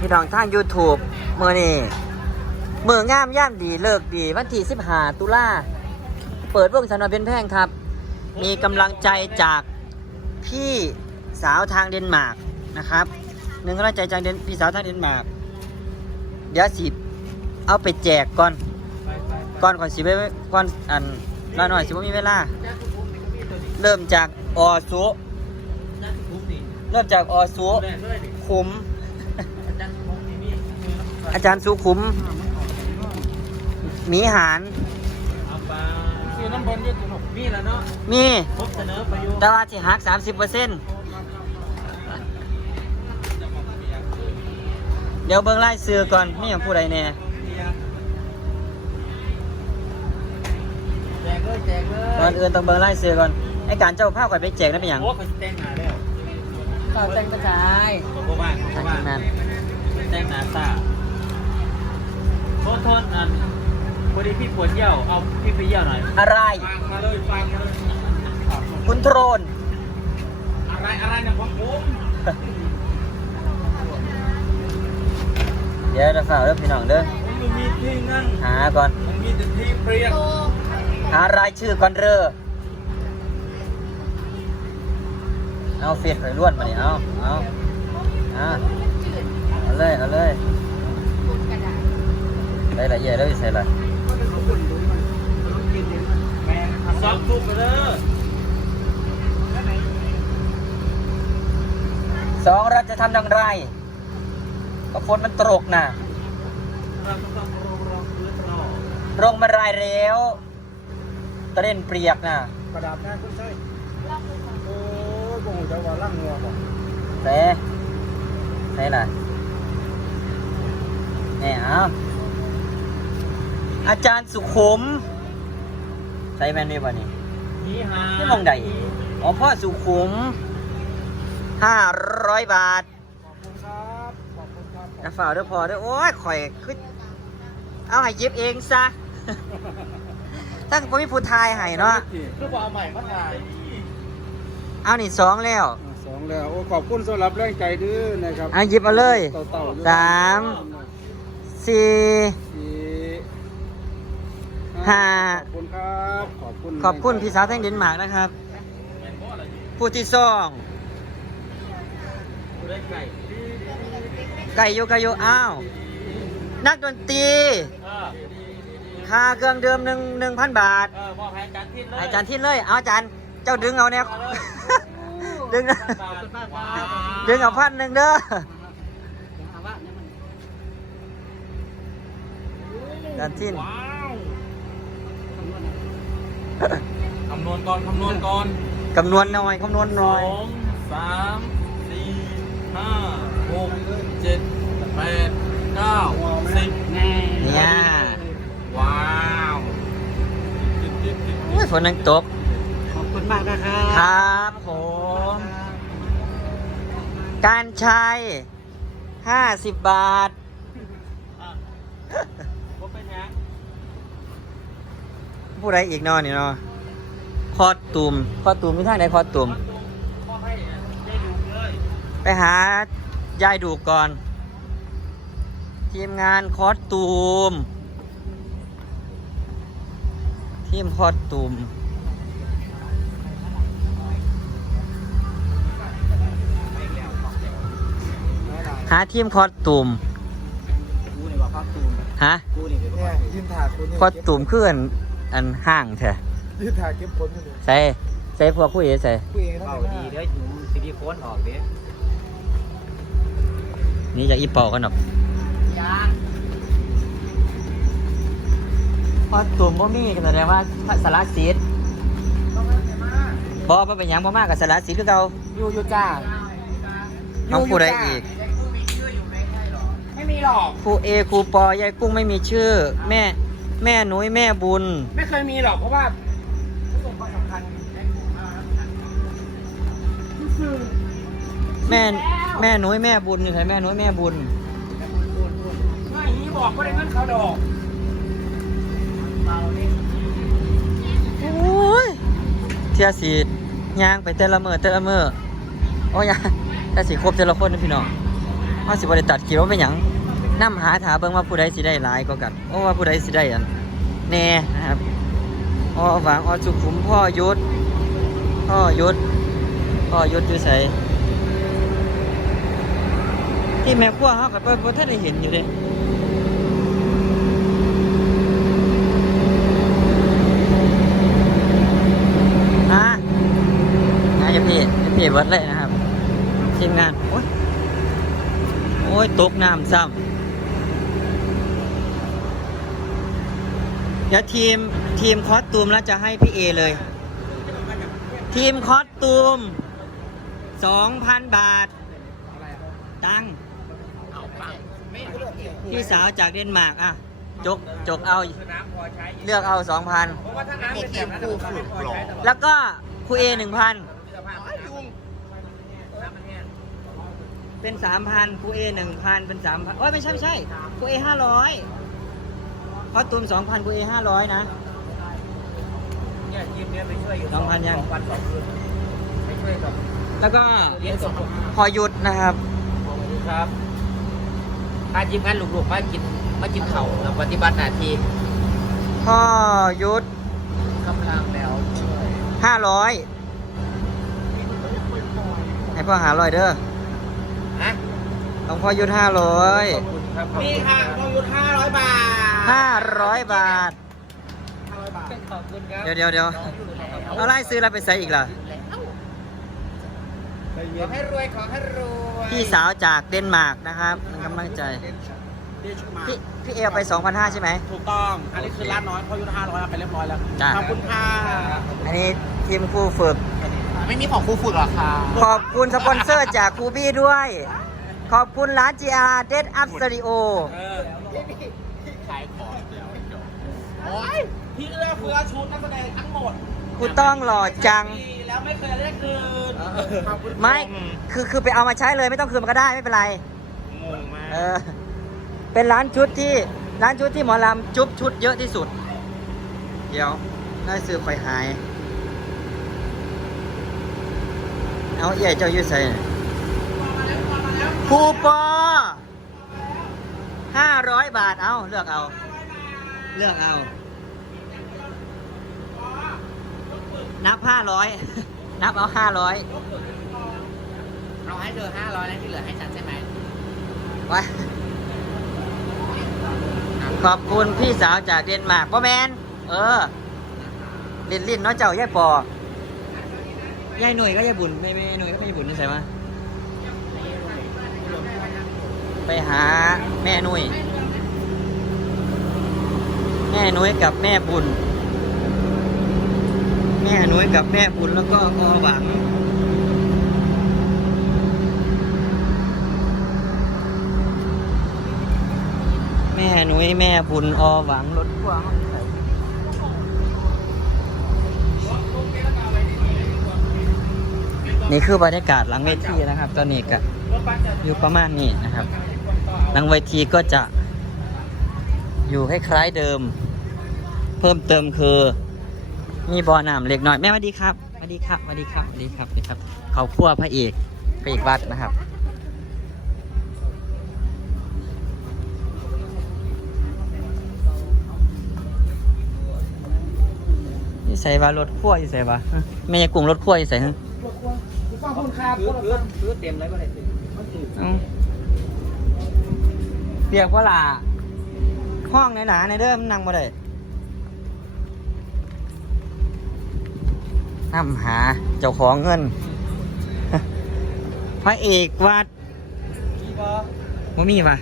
พี่น้องทาง YouTube มือนี่มืองามย่ามดีเลิกดี วันที่15ตุลาเปิดวงสนวนเป็นแพงครับ มีกำลังใจจากพี่สาวทางเดนมาร์กนะครับหนึ่งกำลังใจจากเดนพี่สาวทางเดนมาร์กเดี๋ยวสิเอาไปแจกก่อนก่อนก่อนสิไปก่อนอันน้อยหน่อยสิว่ามีเวลา เริ่มจากออสุเริ่มจากออสุขุม อาจารย์สุขุมหมีหารคือน้ำบอลยืดหกมีแล้วเนาะมีพบเสนอประยุกต์แต่ว่าสิหักสามสิบเปอร์เซ็นต์เดี๋ยวเบิ่งไล่ซื้อก่อนมีอย่างผู้ใดแน่แจกเลยแจกเลยก่อนอื่นต้องเบิ่งไล่ซื้อก่อนไอการเจ้าภาพก่อนไปแจกนั่นเป็นอย่างโอ้เขาแต่งหนาแล้วเปล่าแต่งกระจายผมก็บ้านผมทาก็งบ้านนั้นแต่งหนาตา โทษโทษอันพอดีพี่ปวดเยี่ยว เอาพี่ไปเยี่ยวหน่อยอะไร ฟังมาเลยฟังมาเลยคุณโทรน อะไรอะไรเนี่ยของผมเดี๋ยวจะฝากเด้อพี่น้องเด้อ ผมไม่มีที่นั่งหาก่อน มันมีแต่ที่เปรียกหารายชื่อก่อนเด้อ เอาเฟซไปล้วนมาเนี่ยเอาเอาเอาเอาเลย เอาเลย ใส่ละเอียดเลยใส่ละแม่ซอฟทุกไปเลยสองเราจะทำอย่างไร ก็ฝนมันตกนะเราต้องรองรองพื้นรอลงมารายแล้วตะเล่นเปรียกนะกระดาษหน้าคุณใช่โอ้ยบ่หูจะว่าล่างงัวบ่แต่ใช่ละนี่เอา อาจารย์สุขุม ใช่แม่นนี่บ่นี่นี่ฮะนี่มองใดอ๋อพ่อสุขุมห้าร้อยบาทขอบคุณครับขอบคุณครับนะฝ่ากเด้อพอเด้อโอ้ยข่อยคือเอาให้เย็บเองซะตั้งผมมีผู้ทายให้เนาะคือว่าเอาใหม่มาถ่ายเอานี่สองแล้วอะสองแล้วโอ้ขอบคุณสำหรับแรงใจเดื้อนะครับเอาหยิบเอาเลยเต่าๆอยู่สามสี่สี่ ห้าขอบคุณครับขอบคุณขอบคุณพี่สาวแท่งเดนมาร์กนะครับผู้ที่สองกูได้ไก่ไก่โยไก่โยอ้าว นักดนตรีเออค่าเครื่องเดิมหนึ่งหนึ่งพันบาทเออบอกให้อาจารย์ทิ้นเลยอาจารย์ทิ้นเลย เอาอาจารย์ เจ้าดึงเอาเนี่ยดึงนะว้าวดึงเอาพันหนึ่งเด้ออาจารย์ทิ้นว้าว คำนวณก่อนคำนวณก่อนคำนวณหน่อยคำนวณหน่อยสองสามสี่ห้าหกเจ็ดแปดเก้าสิบเนี่ยว้าวโอ้ยฝนนังตกขอบคุณมากนะครับครับผม การใช้ห้าสิบบาท อะผมเป็นยัง ผู้ใดอีกเนอนี่เนาะคอตุมคอตุมมีทางไหนคอตุมพ่อให้ได้ดูเลยไปหายายดูก่อน ทีมงานคอสตูม ทีมคอสตูม หาทีมคอสตูม กูนี่ว่าพักตูมฮะ กูนี่เนี่ยยืนถ่ายกูนี่คอสตูมคืออัน อันห้างเถอะยืนถ่ายเก็บผลอยู่เลยใส่ใส่พวกผู้เอ๋ใส่กูเองเบาทั้งดีนั้นเด้อหนุ่มซิลิโคนออกเด้นี่จากอีเปอกันหรอกคอสตูมบ่มีก็แสดงว่าสารสิทธิ์บ่บ่เป็นหยังบ่มากกับสารสิทธิ์คือเก่าอยู่อยู่จ้าน้องผู้ใดอีก ไม่มีหรอก ครูเอครูปอยายกุ้งไม่มีชื่อ แม่ แม่หนุ่ยแม่บุญ ไม่เคยมีหรอกเพราะว่าส่งความสำคัญแม่แม่หนุ่ยแม่บุญนี่ใช่แม่หนุ่ยแม่บุญไม่นี้บอกว่าได้เงินเขาดอกเมานี่โอ้ยเทียสีย่างไปแต่ละเมื่อแต่ละเมื่อโอ้ยย่างแต่สีครบแต่ละคนนะพี่น้องเอาสิบริตัดคิดว่าเป็นหยัง นํหาถาเบิ่งว่าผู้ใดสิได้หลายก็กันโอ้ว่าผู้ใดสิได้อันแน่นะครับอ้อหวังอ้อสุขุมพ่อยุทธพ่อยุทธพ่อยุทธอยู่ไสที่แม่ครัวเฮาก็บ่บ่ทันได้เห็นอยู่เด้นะนะอย่าพี่อย่าพี่เบิดเลยนะครับทีมงาน โอ้ยโอ้ยตกน้ำซ้ำ เดี๋ยวทีมทีมคอสตูมแล้วจะให้พี่เอเลย ทีมคอสตูมสองพันบาท ตังค์พี่สาวจากเดนมาร์กอะ จกจกเอาน้ำพอใช้เลือกเอาสองพันเพราะว่าถ้าน้ำเป็นแบบนั้นน้ำพอใช้แล้วก็ครูเอหนึ่งพันเสื้อผ้าไม่ยุ่งน้ำมันแห้งเป็นสามพันครูเอหนึ่งพันเป็นสามพันโอ้ยไม่ใช่ไม่ใช่ครูเอห้าร้อยค อสตูมสองพันครูเอห้าร้อยนะ เนี่ยทีมเนี้ยไปช่วยอยู่สองพันยัง สองพันสองคืนไปช่วยกับแล้วก็เลี้ยงสองคนพอหยุดนะครับครับอาทีมงานลูกๆมากินมากินเข่าวแล้วปฏิบัติหน้าที่พ่อหยุดกำลังแล้วช่วยห้าร้อยให้พ่อหาร้อยเด้อฮะต้องพ่อหยุดห้าร้อย ขอบคุณครับนี่ค่ะพองยุทห้าร้อยบาทห้าร้อยบาท ห้าร้อยบาท ขอบคุณครับเดี๋ยวเดี๋ยวเดี๋ยวเอาไล่ซื้อแล้วไปใส่อีกล่ะขอให้รวยขอให้รวยพี่สาวจากเดนมาร์กนะครับเป็นกำลังใจพี่พี่เอเอาไป 2,500 ใช่ไหม ถูกต้อง อันนี้คือร้านน้อยพอยุทห้าร้อยไปเรียบร้อยแล้วจ้ะ ขอบคุณค่ะอันนี้ทีมครูฝึก ไม่มีของครูฝึกหรอคะขอบคุณสปอนเซอร์จากครูบี้ด้วย ขอบคุณร้าน GR Dead Up Studio เออขายของเดี๋ยวจบ โอ้ยพี่เอื้อเฟื้อชุดนักแสดงทั้งหมดกูต้องหล่อจังปีแล้วไม่เคยได้คืนขอบคุณไม่ คือคือไปเอามาใช้เลยไม่ต้องคืนมันก็ได้ไม่เป็นไร งงมากเออ เป็นร้านชุดที่ร้านชุดที่หมอลำจุ๊บชุดเยอะที่สุด เดี๋ยวได้ซื้อไฟหาย เอาใหญ่เจ้ายืดใส่คูปอห้าร้อยบาท เอาเลือกเอา เลือกเอา นับห้าร้อยนับเอาห้าร้อยเราให้เธอห้าร้อยแล้วที่เหลือให้ฉันใช่ไหมไว้ขอบคุณพี่สาวจากเดนมาร์กพ่อแมน เออ ลินลินน้อยเจ้าย่ายปอยายหน่วยก็ยายบุญไม่ไม่หน่วยก็ไม่ยายบุญนี่ใช่ไหมไปหาแม่หนุ่ย แม่นุ่ยกับแม่บุญ แม่นุ่ยกับแม่บุญแล้วก็อหวัง แม่นุ่ยแม่บุญอหวังรถพ่วงนี่คือบรรยากาศหลังเวทีนะครับ ตอนนี้ก็อยู่ประมาณนี้นะครับ หลังเวทีก็จะ อยู่คล้ายๆเดิม เพิ่มเติมคือ มีบ่อน้ำเล็กน้อยแม่สวัสดีครับสวัสดีครับสวัสดีครับสวัสดีครับสวัสดีครับ เขาขั้วพระเอกพระเอกวัดนะครับใส่ว่ารถขั้วอยู่ใส่ว่ฮะแม่ยายกุ้งรถขั้วอยู่ใส่ฮะขอบคุณครับซื้อเต็มเลยก็ได้เรียกว่าล่ะ ห้องไหนหนาในเด้อมันนั่งมาได้ห้าหาเจ้าของเงิน พระเอกวัดพี่บอว่ามีปะ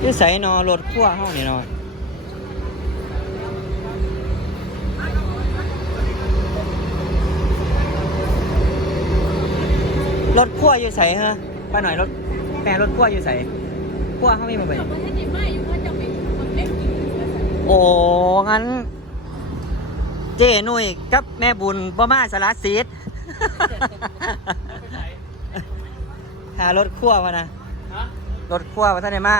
อยู่ใส่นอรถขั้วห้องนี่นอย ถขั้วอยู่ใส่ฮะไปหน่อยรถแม่รถขั้วอยู่ใส่ขั้วเขาไม่มาไปบอกว่าท่านได้มาอยู่ว่าจะไปทำเล่นกินแล้วสิโอ้งั้น เจ้หนุ่ยกับแม่บุญบ่มาสารสิทธิ์หารถขั้วมานะฮะรถขั้วมาท่านไหนมา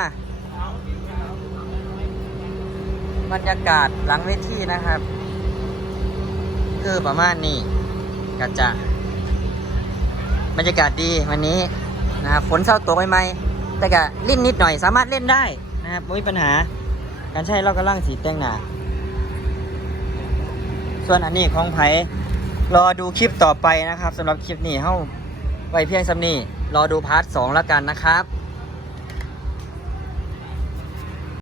บรรยากาศหลังเวทีนะครับ คือประมาณนี้ก็จะ บรรยากาศดีวันนี้นะครับฝนเศร้าตัวใหม่ๆแต่ก็ลิ่นนิดหน่อยสามารถเล่นได้นะครับไม่มีปัญหา การใช้เรากำลังสีแตงหนาส่วนอันนี้ของไผรอดูคลิปต่อไปนะครับสำหรับคลิปนี้เข้าไว้เพียงสำนี้รอดูพาร์ทสองแล้วกันนะครับ